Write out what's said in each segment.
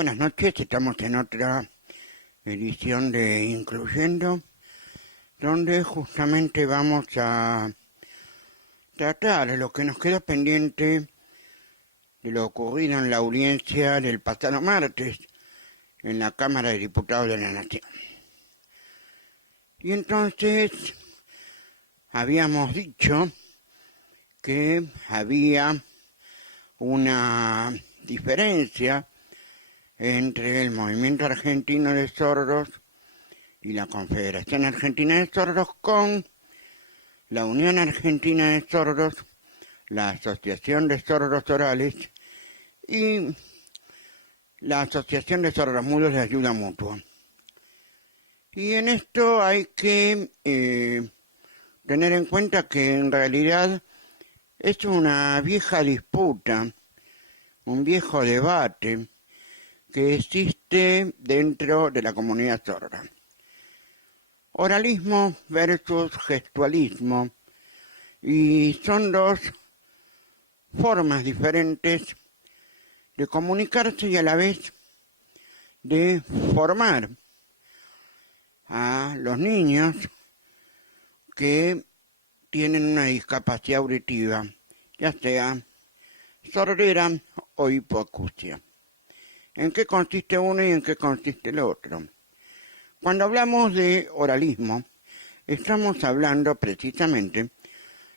buenas noches. Estamos en otra edición de Incluyendo, donde justamente vamos a tratar lo que nos quedó pendiente de lo ocurrido en la audiencia del pasado martes en la Cámara de Diputados de la Nación. Y entonces habíamos dicho que había una diferencia entre el Movimiento Argentino de Sordos y la Confederación Argentina de Sordos con la Unión Argentina de Sordos, la Asociación de Sordos Orales y la Asociación de Sordomudos de Ayuda Mutua. Y en esto hay que tener en cuenta que en realidad es una vieja disputa, un viejo debate que existe dentro de la comunidad sorda. Oralismo versus gestualismo, y son dos formas diferentes de comunicarse y a la vez de formar a los niños que tienen una discapacidad auditiva, ya sea sordera o hipoacusia. ¿En qué consiste uno y en qué consiste el otro? Cuando hablamos de oralismo, estamos hablando precisamente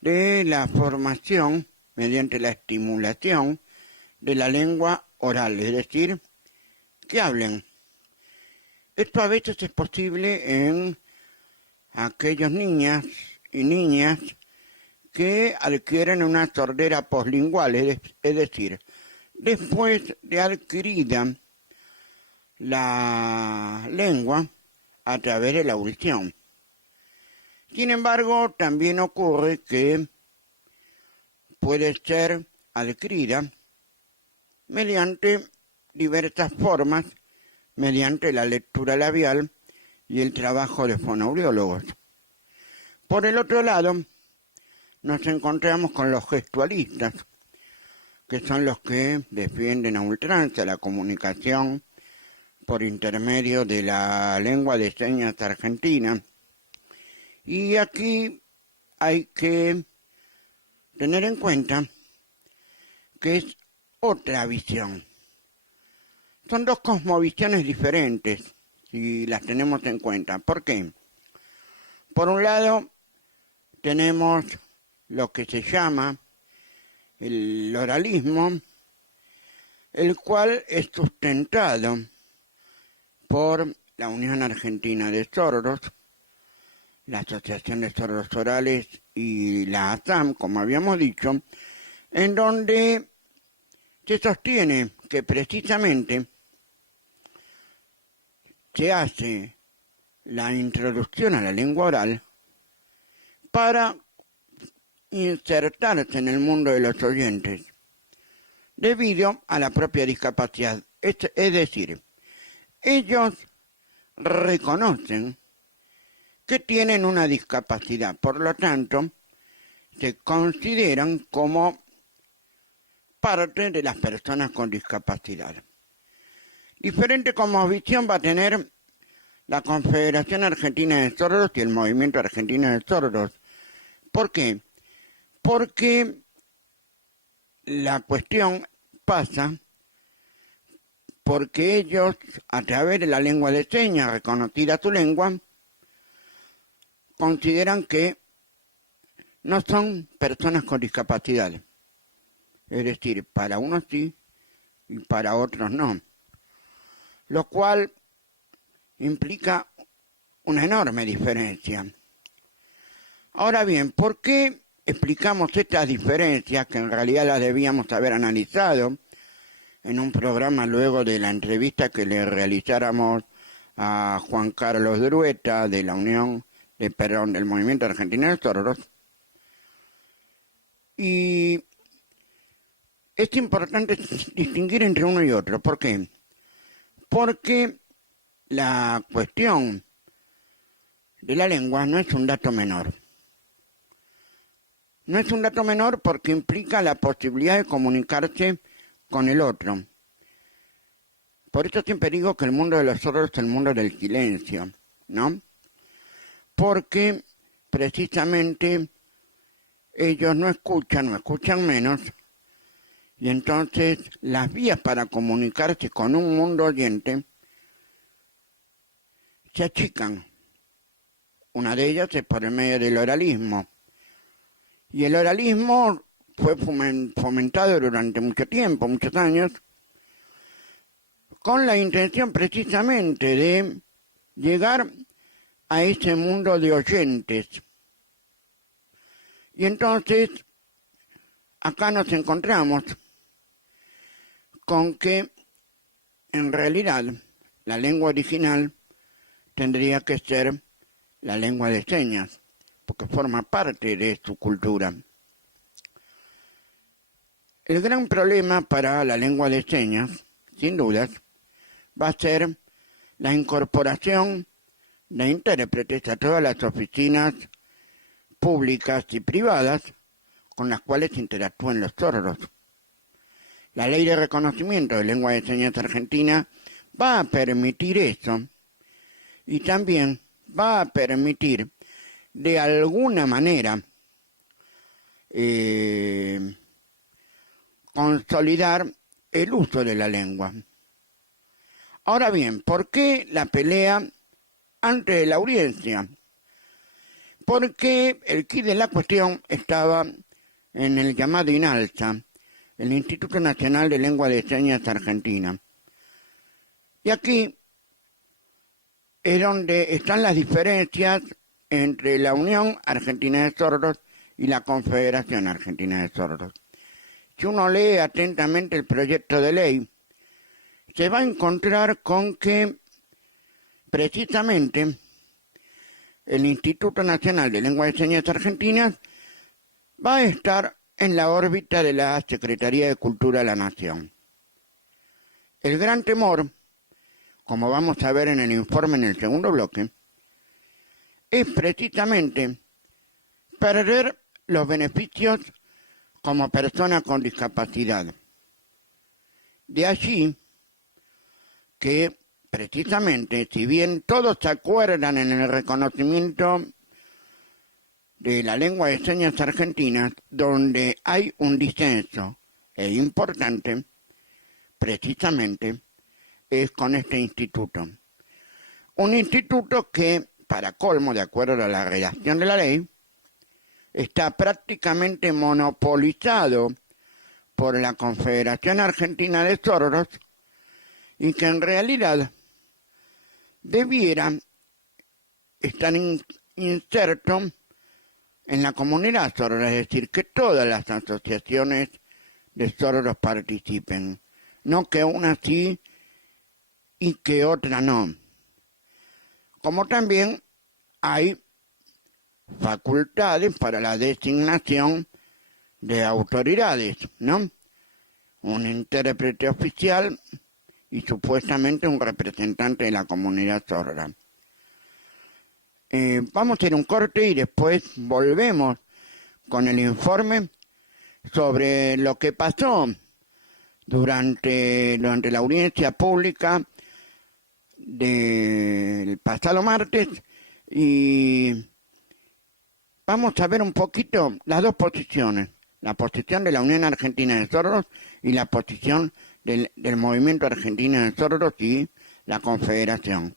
de la formación mediante la estimulación de la lengua oral, es decir, que hablen. Esto a veces es posible en aquellos niñas y niñas que adquieren una sordera poslingual, es decir, después de adquirida la lengua a través de la audición. Sin embargo, también ocurre que puede ser adquirida mediante diversas formas, mediante la lectura labial y el trabajo de fonoaudiólogos. Por el otro lado, nos encontramos con los gestualistas, que son los que defienden a ultranza la comunicación por intermedio de la lengua de señas argentina. Y aquí hay que tener en cuenta que es otra visión. Son dos cosmovisiones diferentes, si las tenemos en cuenta. ¿Por qué? Por un lado, tenemos lo que se llama el oralismo, el cual es sustentado por la Unión Argentina de Sordos, la Asociación de Sordos Orales y la ASAM, como habíamos dicho, en donde se sostiene que precisamente se hace la introducción a la lengua oral para insertarse en el mundo de los oyentes debido a la propia discapacidad. Es decir, ellos reconocen que tienen una discapacidad, por lo tanto, se consideran como parte de las personas con discapacidad. Diferente cosmovisión va a tener la Confederación Argentina de Sordos y el Movimiento Argentino de Sordos. ¿Por qué? Porque la cuestión pasa porque ellos, a través de la lengua de señas, reconocida su lengua, consideran que no son personas con discapacidad. Es decir, para unos sí y para otros no. Lo cual implica una enorme diferencia. Ahora bien, ¿por qué explicamos estas diferencias que en realidad las debíamos haber analizado en un programa luego de la entrevista que le realizáramos a Juan Carlos Drueta de la del Movimiento Argentino de Sordos? Y es importante distinguir entre uno y otro. ¿Por qué? Porque la cuestión de la lengua no es un dato menor. No es un dato menor porque implica la posibilidad de comunicarse con el otro, Por eso siempre digo que el mundo de los sordos es el mundo del silencio, ¿no? Porque precisamente ellos no escuchan o escuchan menos, y entonces las vías para comunicarse con un mundo oyente se achican. Una de ellas es por el medio del oralismo. Y el oralismo fue fomentado durante mucho tiempo, muchos años, con la intención precisamente de llegar a ese mundo de oyentes. Y entonces, acá nos encontramos con que, en realidad, la lengua original tendría que ser la lengua de señas, porque forma parte de su cultura. El gran problema para la lengua de señas, sin dudas, va a ser la incorporación de intérpretes a todas las oficinas públicas y privadas con las cuales interactúan los sordos. La ley de reconocimiento de lengua de señas argentina va a permitir eso y también va a permitir de alguna manera consolidar el uso de la lengua. Ahora bien, ¿por qué la pelea ante la audiencia? Porque el quid de la cuestión estaba en el llamado INALSA, el Instituto Nacional de Lengua de Señas Argentina. Y aquí es donde están las diferencias entre la Unión Argentina de Sordos y la Confederación Argentina de Sordos. Si uno lee atentamente el proyecto de ley, se va a encontrar con que precisamente el Instituto Nacional de Lengua de Señas Argentinas va a estar en la órbita de la Secretaría de Cultura de la Nación. El gran temor, como vamos a ver en el informe en el segundo bloque, es precisamente perder los beneficios como persona con discapacidad. De allí que precisamente, si bien todos se acuerdan en el reconocimiento de la lengua de señas argentinas, donde hay un disenso importante, precisamente es con este instituto. Un instituto que, para colmo, de acuerdo a la redacción de la ley, está prácticamente monopolizado por la Confederación Argentina de Sordos y que en realidad debiera estar inserto en la comunidad sorda, es decir, que todas las asociaciones de sordos participen, no que una sí y que otra no. Como también hay facultades para la designación de autoridades, ¿no? Un intérprete oficial y supuestamente un representante de la comunidad sorda. Vamos a ir un corte y después volvemos con el informe sobre lo que pasó durante la audiencia pública del pasado martes y vamos a ver un poquito las dos posiciones, la posición de la Unión Argentina de Sordos y la posición del Movimiento Argentino de Sordos y la Confederación.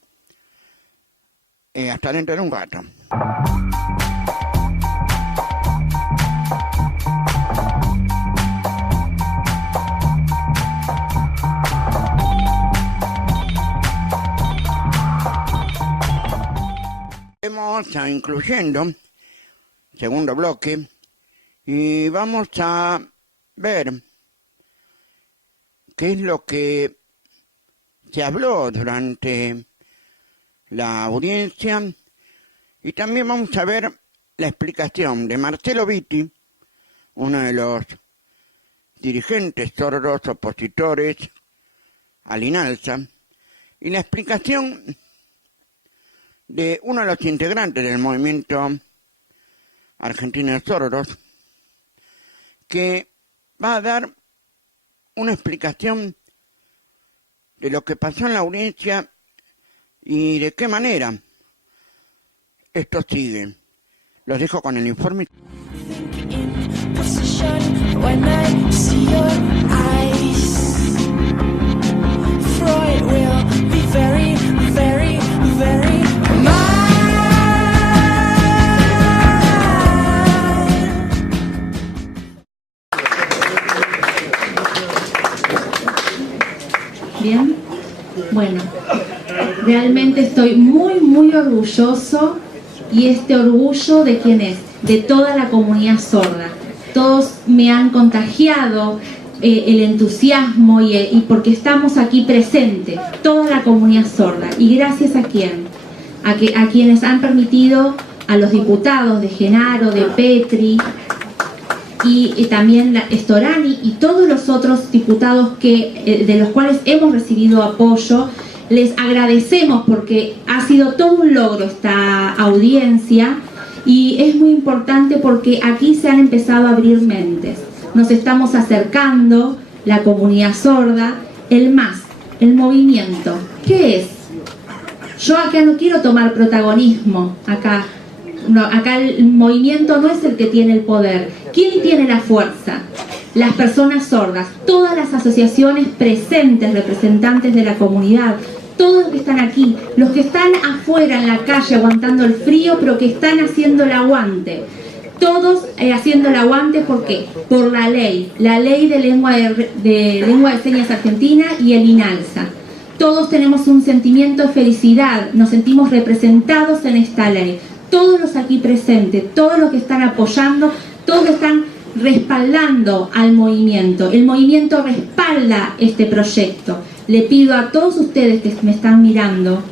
Hasta dentro de un rato. Vamos a incluyendo segundo bloque y vamos a ver qué es lo que se habló durante la audiencia y también vamos a ver la explicación de Marcelo Vitti, uno de los dirigentes sordos opositores al INALSA, y la explicación de uno de los integrantes del movimiento argentino de sordos, que va a dar una explicación de lo que pasó en la audiencia y de qué manera esto sigue. Los dejo con el informe. Bien, bueno, realmente estoy muy orgulloso, y este orgullo ¿de quién es? De toda la comunidad sorda. Todos me han contagiado el entusiasmo y porque estamos aquí presentes, toda la comunidad sorda. ¿Y gracias a quién? A quienes han permitido, a los diputados de Genaro, de Petri, y también Storani y todos los otros diputados de los cuales hemos recibido apoyo. Les agradecemos porque ha sido todo un logro esta audiencia, y es muy importante porque aquí se han empezado a abrir mentes. Nos estamos acercando, la comunidad sorda, el movimiento. ¿Qué es? Yo acá no quiero tomar protagonismo, acá el movimiento no es el que tiene el poder. ¿Quién tiene la fuerza? Las personas sordas, todas las asociaciones presentes, representantes de la comunidad, todos los que están aquí, los que están afuera en la calle aguantando el frío, pero que están haciendo el aguante. Todos haciendo el aguante, ¿por qué? Por la ley de lengua de señas argentina y el INALSA. Todos tenemos un sentimiento de felicidad, nos sentimos representados en esta ley. Todos los aquí presentes, todos los que están apoyando, todos que están respaldando al movimiento. El movimiento respalda este proyecto. Le pido a todos ustedes que me están mirando,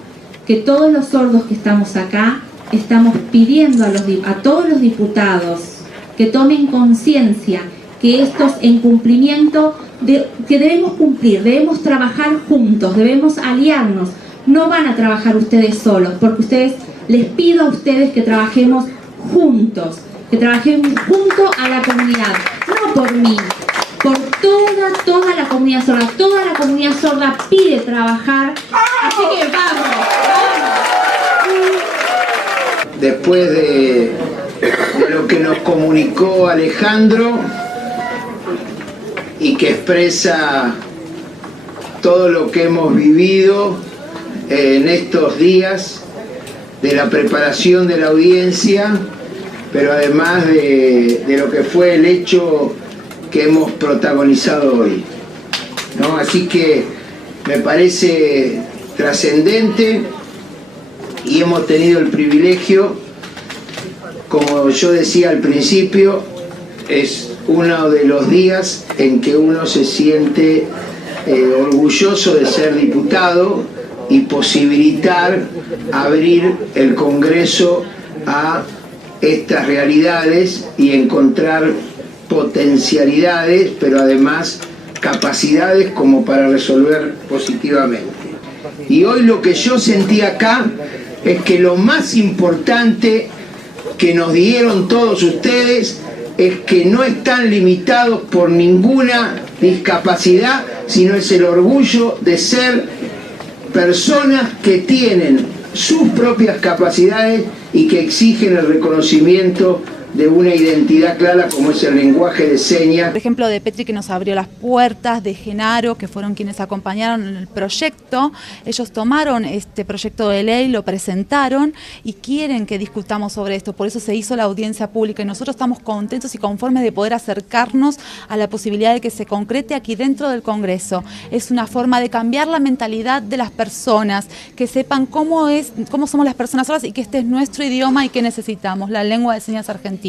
que todos los sordos que estamos acá, estamos pidiendo a todos los diputados que tomen conciencia que esto es en cumplimiento, que debemos cumplir, debemos trabajar juntos, debemos aliarnos. No van a trabajar ustedes solos, porque les pido a ustedes que trabajemos juntos, que trabajemos junto a la comunidad, no por mí, por toda la comunidad sorda. Toda la comunidad sorda pide trabajar, así que vamos. Después de lo que nos comunicó Alejandro y que expresa todo lo que hemos vivido en estos días de la preparación de la audiencia, pero además de lo que fue el hecho que hemos protagonizado hoy, ¿no? Así que me parece trascendente, y hemos tenido el privilegio, como yo decía al principio, es uno de los días en que uno se siente orgulloso de ser diputado y posibilitar abrir el Congreso a estas realidades y encontrar potencialidades, pero además capacidades como para resolver positivamente. Y hoy lo que yo sentí acá es que lo más importante que nos dieron todos ustedes es que no están limitados por ninguna discapacidad, sino es el orgullo de ser personas que tienen sus propias capacidades y que exigen el reconocimiento de una identidad clara como es el lenguaje de señas. Por ejemplo, de Petri, que nos abrió las puertas, de Genaro, que fueron quienes acompañaron en el proyecto. Ellos tomaron este proyecto de ley, lo presentaron y quieren que discutamos sobre esto. Por eso se hizo la audiencia pública y nosotros estamos contentos y conformes de poder acercarnos a la posibilidad de que se concrete aquí dentro del Congreso. Es una forma de cambiar la mentalidad de las personas, que sepan cómo somos las personas sordas y que este es nuestro idioma y que necesitamos, la lengua de señas argentina.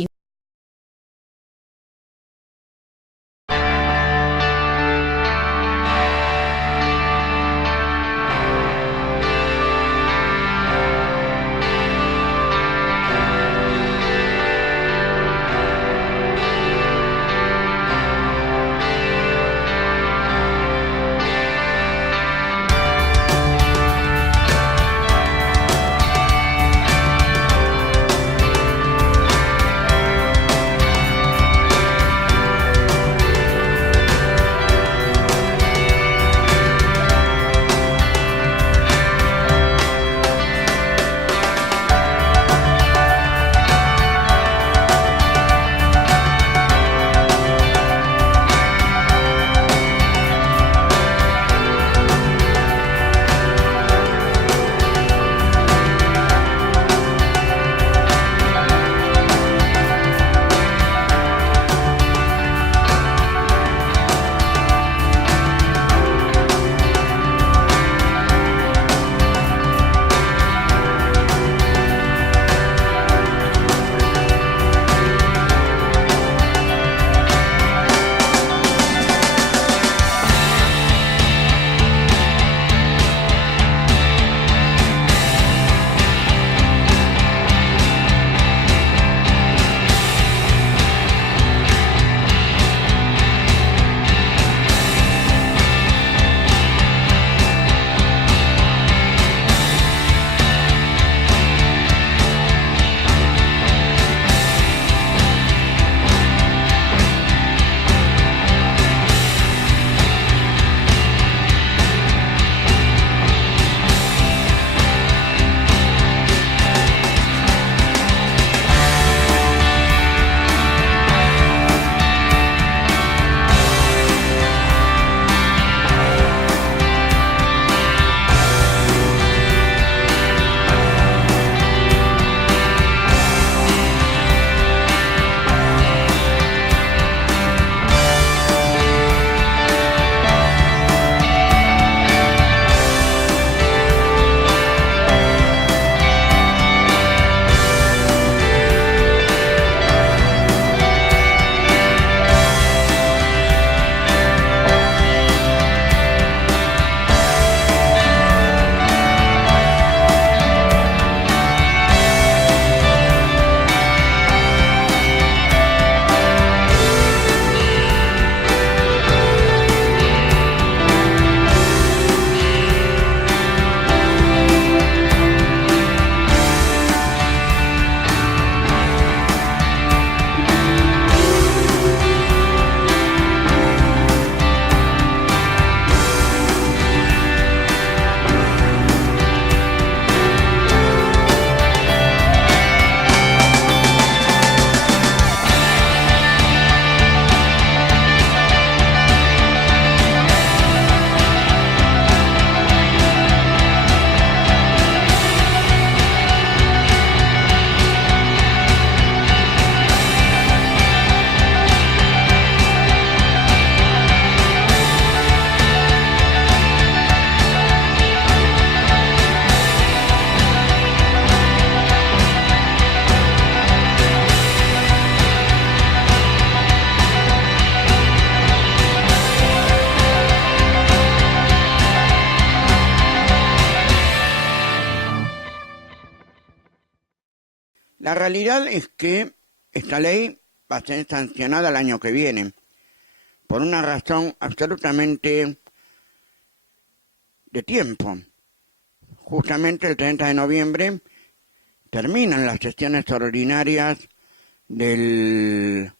La realidad es que esta ley va a ser sancionada el año que viene, por una razón absolutamente de tiempo. Justamente el 30 de noviembre terminan las sesiones ordinarias del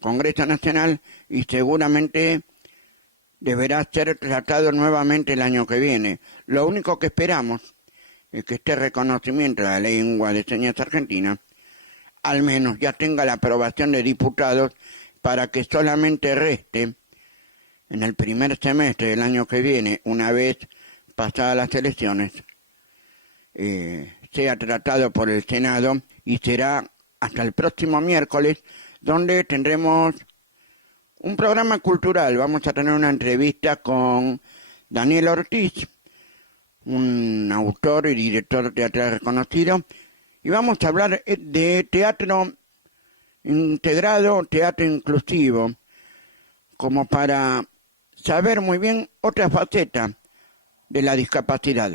Congreso Nacional y seguramente deberá ser tratado nuevamente el año que viene. Lo único que esperamos es que este reconocimiento de la lengua de señas argentina al menos ya tenga la aprobación de diputados para que solamente reste en el primer semestre del año que viene, una vez pasadas las elecciones, sea tratado por el Senado y será hasta el próximo miércoles, donde tendremos un programa cultural. Vamos a tener una entrevista con Daniel Ortiz, un autor y director teatral reconocido, y vamos a hablar de teatro integrado, teatro inclusivo, como para saber muy bien otra faceta de la discapacidad.